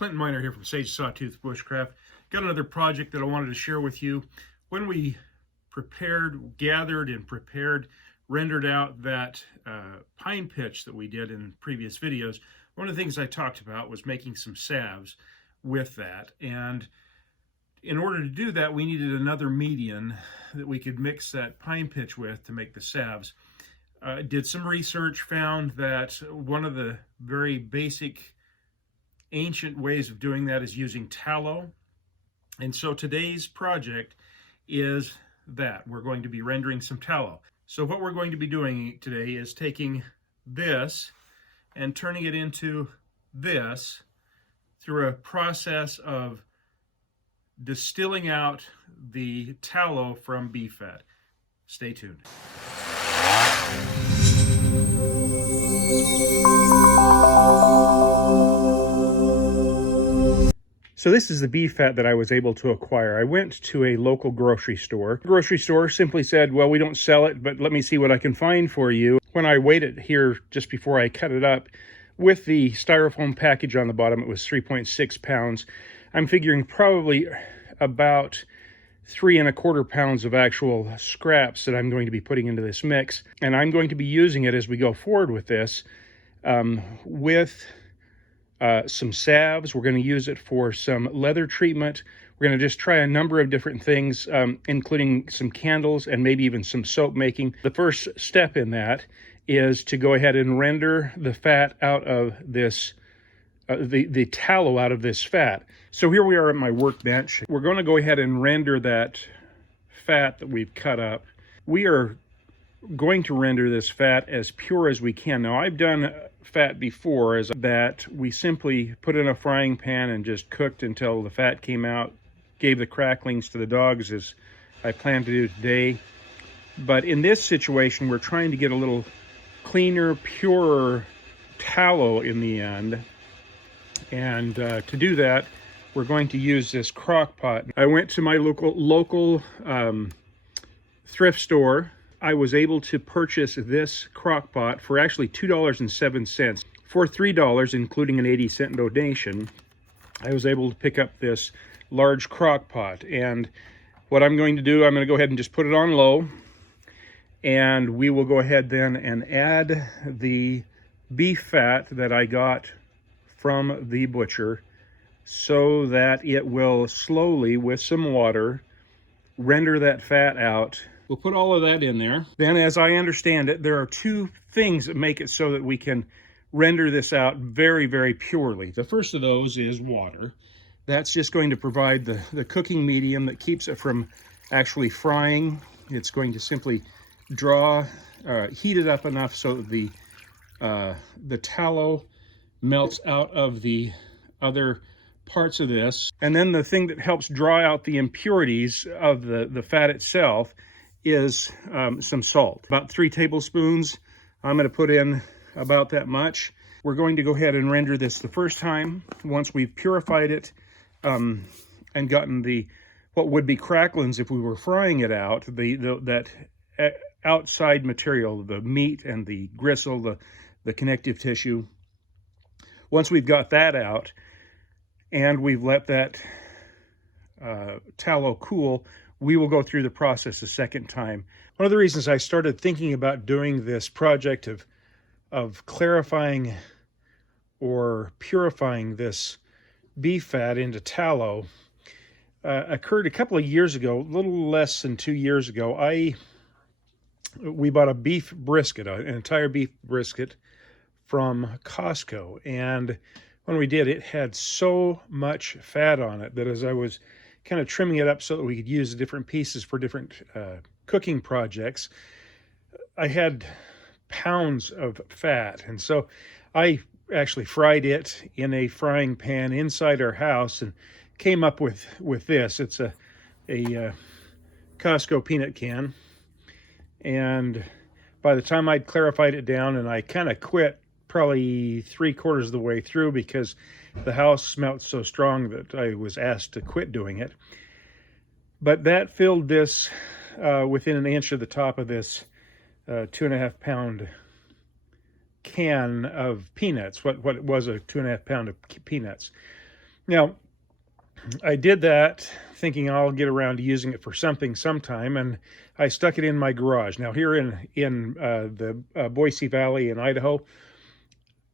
Clinton Miner here from Sage Sawtooth Bushcraft. Got another project that I wanted to share with you. When we rendered out that pine pitch that we did in previous videos, one of the things I talked about was making some salves with that. And in order to do that, we needed another medium that we could mix that pine pitch with to make the salves. Did some research, found that one of the very basic ancient ways of doing that is using tallow. And so today's project is that we're going to be rendering some tallow. So what we're going to be doing today is taking this and turning it into this through a process of distilling out the tallow from beef fat. Stay tuned. So this is the beef fat that I was able to acquire. I went to a local grocery store. The grocery store simply said, well, we don't sell it, but let me see what I can find for you. When I weighed it here just before I cut it up, with the styrofoam package on the bottom, it was 3.6 pounds. I'm figuring probably about 3¼ pounds of actual scraps that I'm going to be putting into this mix. And I'm going to be using it as we go forward with this with some salves. We're going to use it for some leather treatment. We're going to just try a number of different things, including some candles and maybe even some soap making. The first step in that is to go ahead and render the fat out of this, the tallow out of this fat. So here we are at my workbench. We're going to go ahead and render that fat that we've cut up. We are going to render this fat as pure as we can. Now, I've done fat before as that we simply put in a frying pan and just cooked until the fat came out, gave the cracklings to the dogs as I plan to do today. But in this situation, we're trying to get a little cleaner, purer tallow in the end. And to do that, we're going to use this crock pot. I went to my local thrift store. I was able to purchase this crock pot for actually $2.07. For $3, including an 80-cent donation, I was able to pick up this large crock pot. And what I'm going to do, I'm going to go ahead and just put it on low. And we will go ahead then and add the beef fat that I got from the butcher so that it will slowly, with some water, render that fat out. We'll put all of that in there. Then, as I understand it, there are two things that make it so that we can render this out very, very purely. The first of those is water. That's just going to provide the cooking medium that keeps it from actually frying. It's going to simply heat it up enough so that the tallow melts out of the other parts of this. And then the thing that helps draw out the impurities of the fat itself is some salt. About 3 tablespoons. I'm going to put in about that much. We're going to go ahead and render this the first time. Once we've purified it and gotten what would be cracklings if we were frying it out, that outside material, the meat and the gristle, the connective tissue. Once we've got that out and we've let that tallow cool, we will go through the process a second time. One of the reasons I started thinking about doing this project of clarifying or purifying this beef fat into tallow occurred a couple of years ago, a little less than 2 years ago. We bought a beef brisket, an entire beef brisket from Costco. And when we did, it had so much fat on it that as I was kind of trimming it up so that we could use the different pieces for different cooking projects, I had pounds of fat. And so I actually fried it in a frying pan inside our house and came up with this. It's a Costco peanut can. And by the time I'd clarified it down, and I kind of quit probably 3/4 of the way through because the house smelled so strong that I was asked to quit doing it. But that filled this within an inch of the top of this 2.5 pound can of peanuts, what was a 2.5 pound of peanuts. Now, I did that thinking I'll get around to using it for something sometime, and I stuck it in my garage. Now, here in the Boise Valley in Idaho,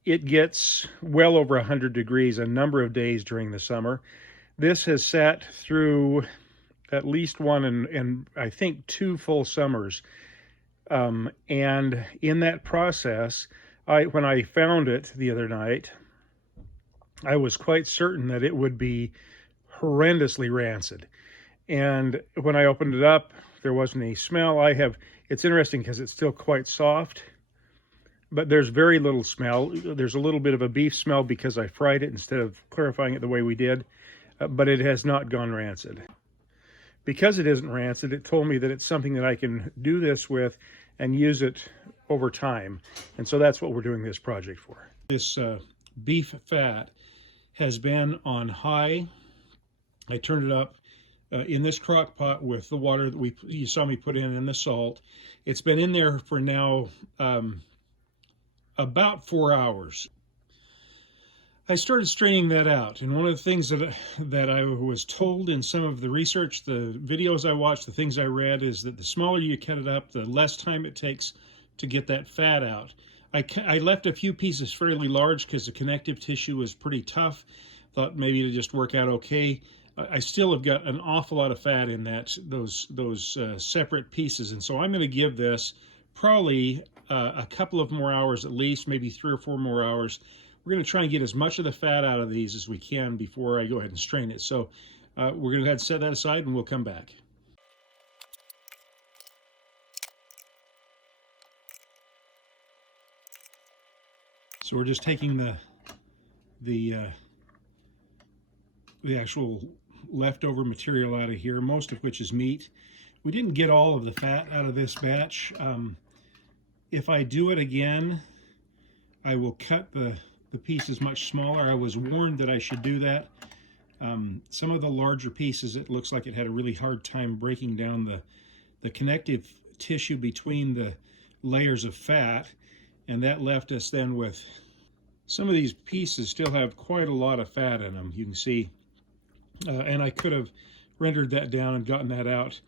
it gets well over 100 degrees a number of days during the summer. This has sat through at least one and I think two full summers. And in that process, when I found it the other night, I was quite certain that it would be horrendously rancid. And when I opened it up, there wasn't any smell. It's interesting because it's still quite soft, but there's very little smell. There's a little bit of a beef smell because I fried it instead of clarifying it the way we did, but it has not gone rancid. Because it isn't rancid, it told me that it's something that I can do this with and use it over time. And so that's what we're doing this project for. This beef fat has been on high. I turned it up in this crock pot with the water that you saw me put in and the salt. It's been in there for now about 4 hours. I started straining that out, and one of the things that I was told in some of the research, the videos I watched, the things I read, is that the smaller you cut it up, the less time it takes to get that fat out. I left a few pieces fairly large because the connective tissue was pretty tough. Thought maybe it'd just work out okay. I still have got an awful lot of fat in those separate pieces, and so I'm going to give this probably a couple of more hours at least, maybe 3 or 4 more hours. We're going to try and get as much of the fat out of these as we can before I go ahead and strain it. So we're going to go ahead and set that aside and we'll come back. So we're just taking the actual leftover material out of here, most of which is meat. We didn't get all of the fat out of this batch. If I do it again, I will cut the pieces much smaller. I was warned that I should do that. Some of the larger pieces, it looks like it had a really hard time breaking down the connective tissue between the layers of fat, and that left us then with some of these pieces still have quite a lot of fat in them, you can see, and I could have rendered that down and gotten that out.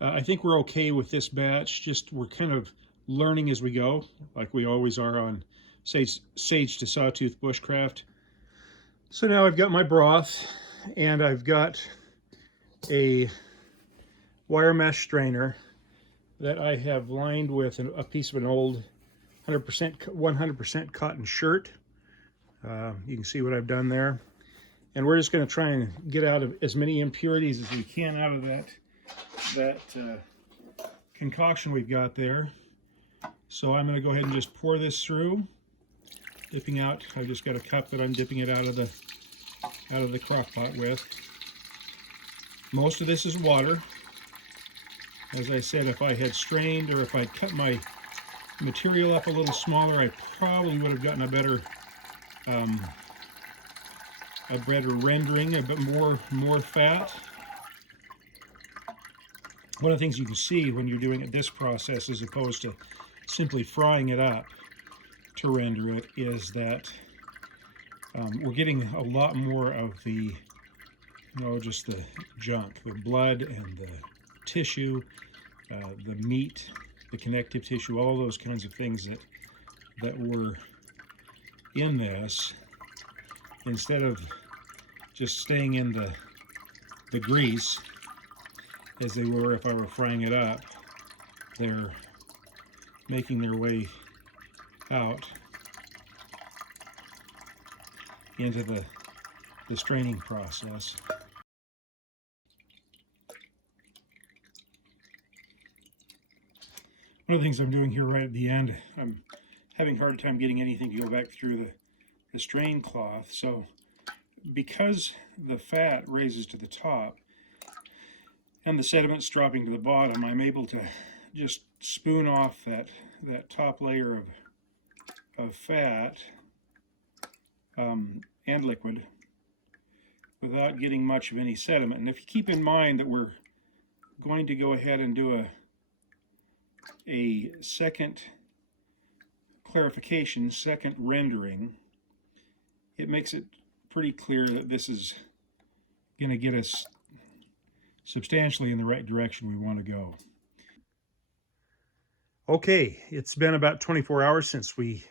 I think we're okay with this batch. Just we're kind of learning as we go, like we always are on Sage to Sawtooth Bushcraft. So now I've got my broth, and I've got a wire mesh strainer that I have lined with a piece of an old 100% cotton shirt. You can see what I've done there. And we're just going to try and get out of as many impurities as we can out of that concoction we've got there. So I'm going to go ahead and just pour this through, dipping out. I've just got a cup that I'm dipping it out of the crock pot with. Most of this is water. As I said, if I had strained or if I'd cut my material up a little smaller, I probably would have gotten a better rendering, a bit more fat. One of the things you can see when you're doing it this process, as opposed to simply frying it up to render it, is that we're getting a lot more of the, just the junk, the blood and the tissue, the meat, the connective tissue, all those kinds of things that were in this, instead of just staying in the grease as they were if I were frying it up. They're making their way out into the straining process. One of the things I'm doing here right at the end, I'm having a hard time getting anything to go back through the strain cloth. So because the fat raises to the top and the sediment's dropping to the bottom, I'm able to just spoon off that top layer of fat and liquid without getting much of any sediment. And if you keep in mind that we're going to go ahead and do a second clarification, second rendering, it makes it pretty clear that this is going to get us substantially in the right direction we want to go. Okay, it's been about 24 hours since we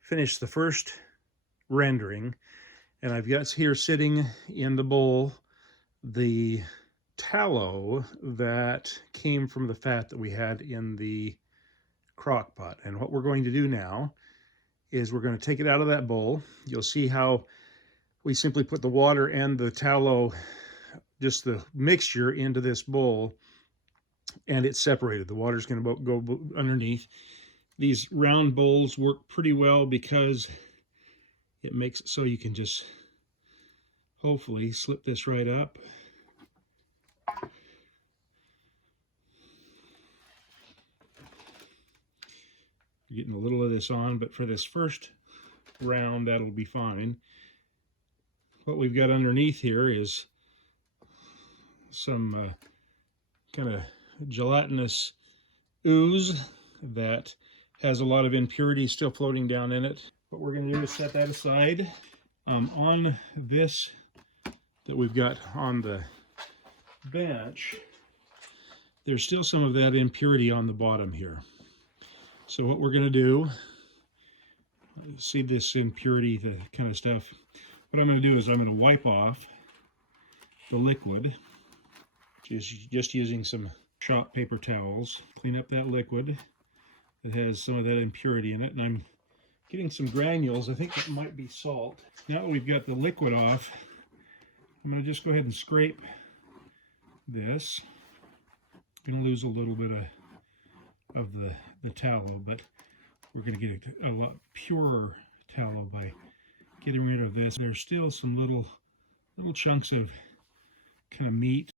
finished the first rendering, and I've got here sitting in the bowl the tallow that came from the fat that we had in the crock pot. And what we're going to do now is we're going to take it out of that bowl. You'll see how we simply put the water and the tallow, just the mixture, into this bowl, and it's separated. The water's going to go underneath. These round bowls work pretty well because it makes it so you can just hopefully slip this right up. You're getting a little of this on, but for this first round, that'll be fine. What we've got underneath here is some kind of gelatinous ooze that has a lot of impurities still floating down in it. What we're going to do is set that aside. On this that we've got on the bench, there's still some of that impurity on the bottom here. So what we're going to do, see this impurity, the kind of stuff, what I'm going to do is I'm going to wipe off the liquid, just using some shop paper towels, clean up that liquid that has some of that impurity in it, and I'm getting some granules. I think that might be salt. Now that we've got the liquid off, I'm going to just go ahead and scrape this. I'm going to lose a little bit of the tallow, but we're going to get a lot purer tallow by getting rid of this. There's still some little chunks of kind of meat.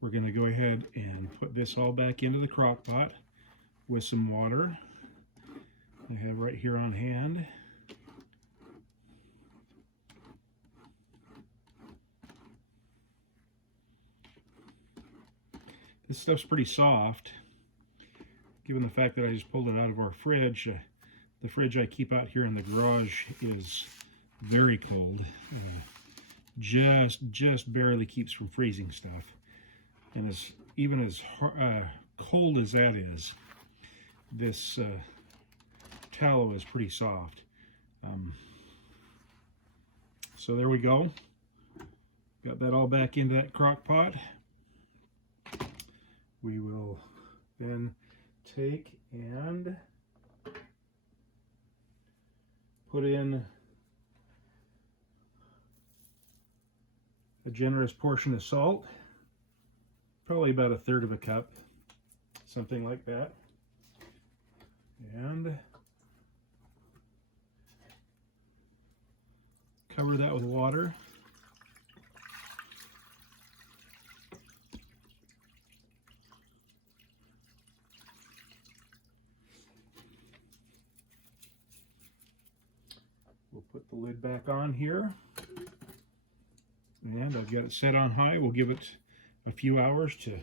We're going to go ahead and put this all back into the crock pot with some water I have right here on hand. This stuff's pretty soft, given the fact that I just pulled it out of our fridge. The fridge I keep out here in the garage is very cold. Just barely keeps from freezing stuff. And even as cold as that is, this tallow is pretty soft. So there we go. Got that all back into that crock pot. We will then take and put in a generous portion of salt, probably about 1/3 of a cup, something like that, and cover that with water. We'll put the lid back on here, and I've got it set on high. We'll give it a few hours to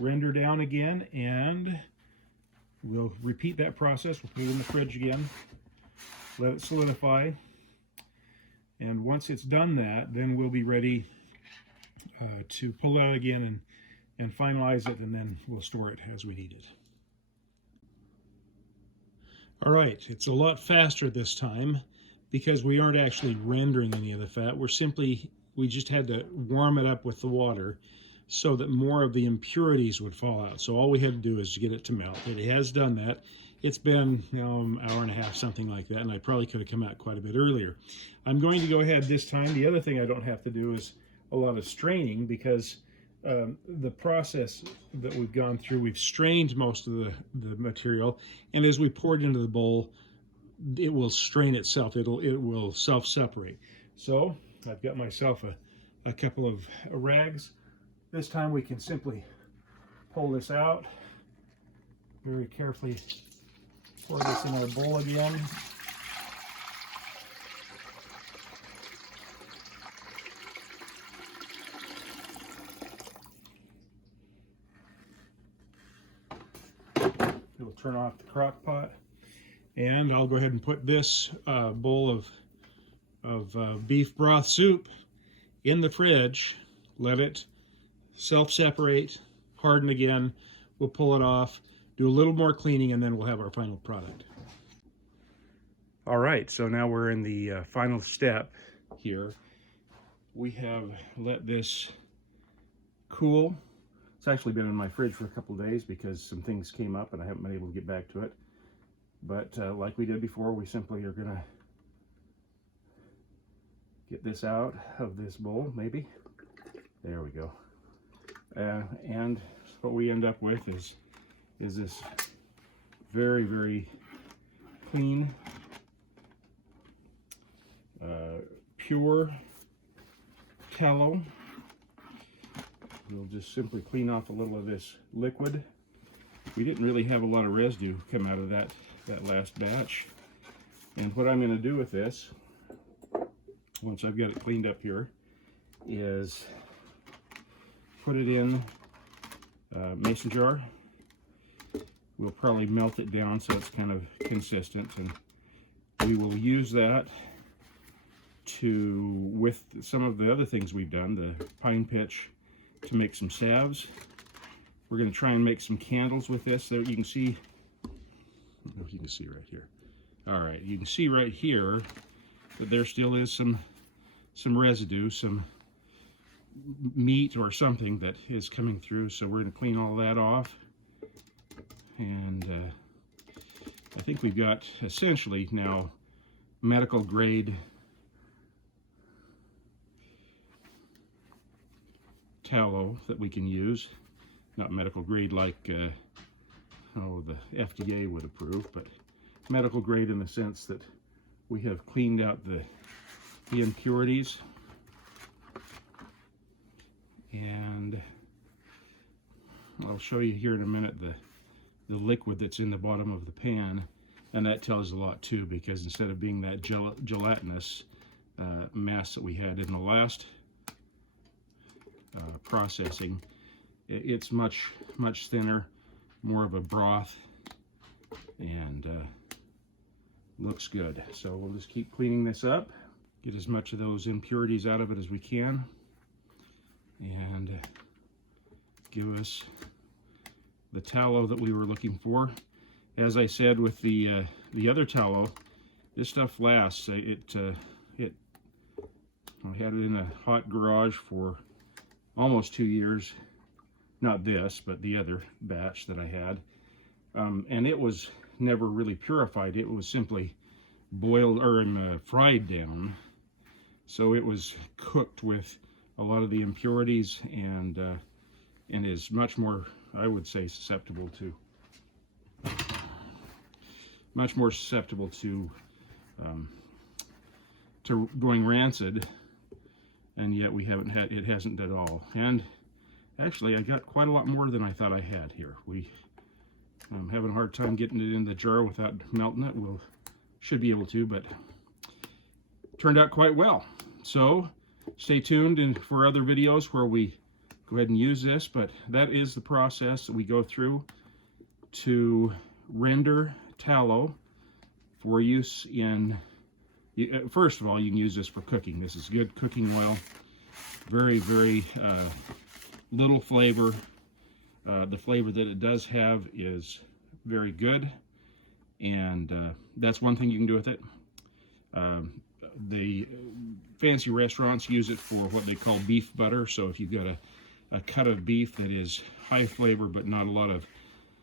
render down again, and we'll repeat that process. We'll put it in the fridge again, let it solidify, and once it's done that, then we'll be ready to pull it out again and finalize it, and then we'll store it as we need it. All right, it's a lot faster this time because we aren't actually rendering any of the fat. We just had to warm it up with the water so that more of the impurities would fall out. So all we had to do is get it to melt. It has done that. It's been, an hour and a half, something like that, and I probably could have come out quite a bit earlier. I'm going to go ahead this time. The other thing I don't have to do is a lot of straining, because the process that we've gone through, we've strained most of the material, and as we pour it into the bowl, it will strain itself. It will self-separate. So I've got myself a couple of rags. This time we can simply pull this out, very carefully pour this in our bowl again. It'll turn off the crock pot, and I'll go ahead and put this bowl of beef broth soup in the fridge, let it self-separate, harden again. We'll pull it off, do a little more cleaning, and then we'll have our final product. All right, so now we're in the final step here. We have let this cool. It's actually been in my fridge for a couple of days because some things came up and I haven't been able to get back to it. But like we did before, we simply are gonna get this out of this bowl, maybe. There we go. And what we end up with is this very, very clean, pure tallow. We'll just simply clean off a little of this liquid. We didn't really have a lot of residue come out of that last batch. And what I'm going to do with this, once I've got it cleaned up here, is put it in a mason jar. We'll probably melt it down so it's kind of consistent, and we will use that with some of the other things we've done, the pine pitch, to make some salves. We're going to try and make some candles with this. So you can see, I don't know if you can see right here. All right, you can see right here that there still is some residue, some meat or something that is coming through. So we're going to clean all that off. And I think we've got essentially now medical grade tallow that we can use. Not medical grade like the FDA would approve, but medical grade in the sense that we have cleaned out the impurities. And I'll show you here in a minute the liquid that's in the bottom of the pan, and that tells a lot too, because instead of being that gelatinous mass that we had in the last processing, it's much thinner, more of a broth, and looks good. So we'll just keep cleaning this up, get as much of those impurities out of it as we can, and give us the tallow that we were looking for. As I said with the other tallow, this stuff lasts. I had it in a hot garage for almost 2 years. Not this, but the other batch that I had. And it was never really purified. It was simply boiled or fried down. So it was cooked with a lot of the impurities, and is much more, I would say, susceptible to going rancid. And yet we haven't had, it hasn't at all. And actually, I got quite a lot more than I thought I had here. I'm having a hard time getting it in the jar without melting it. Should be able to, but turned out quite well. So stay tuned for other videos where we go ahead and use this, but that is the process that we go through to render tallow for use in, first of all, you can use this for cooking. This is good cooking oil. Very, very little flavor. The flavor that it does have is very good, and that's one thing you can do with it. The fancy restaurants use it for what they call beef butter. So if you've got a cut of beef that is high flavor but not a lot of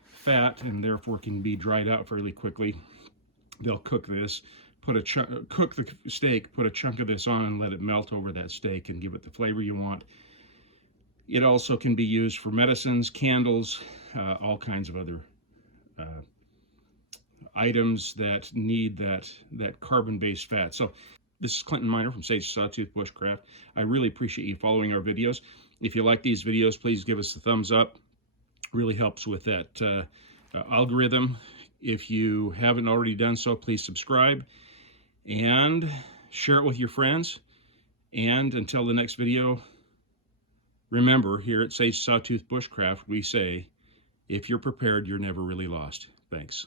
fat, and therefore can be dried out fairly quickly, they'll cook this, cook the steak, put a chunk of this on and let it melt over that steak and give it the flavor you want. It also can be used for medicines, candles, all kinds of other items that need that carbon-based fat. So this is Clinton Miner from Sage Sawtooth Bushcraft. I really appreciate you following our videos. If you like these videos, please give us a thumbs up. Really helps with that algorithm. If you haven't already done so, please subscribe and share it with your friends. And until the next video, remember, here at Sage Sawtooth Bushcraft, we say, if you're prepared, you're never really lost. Thanks.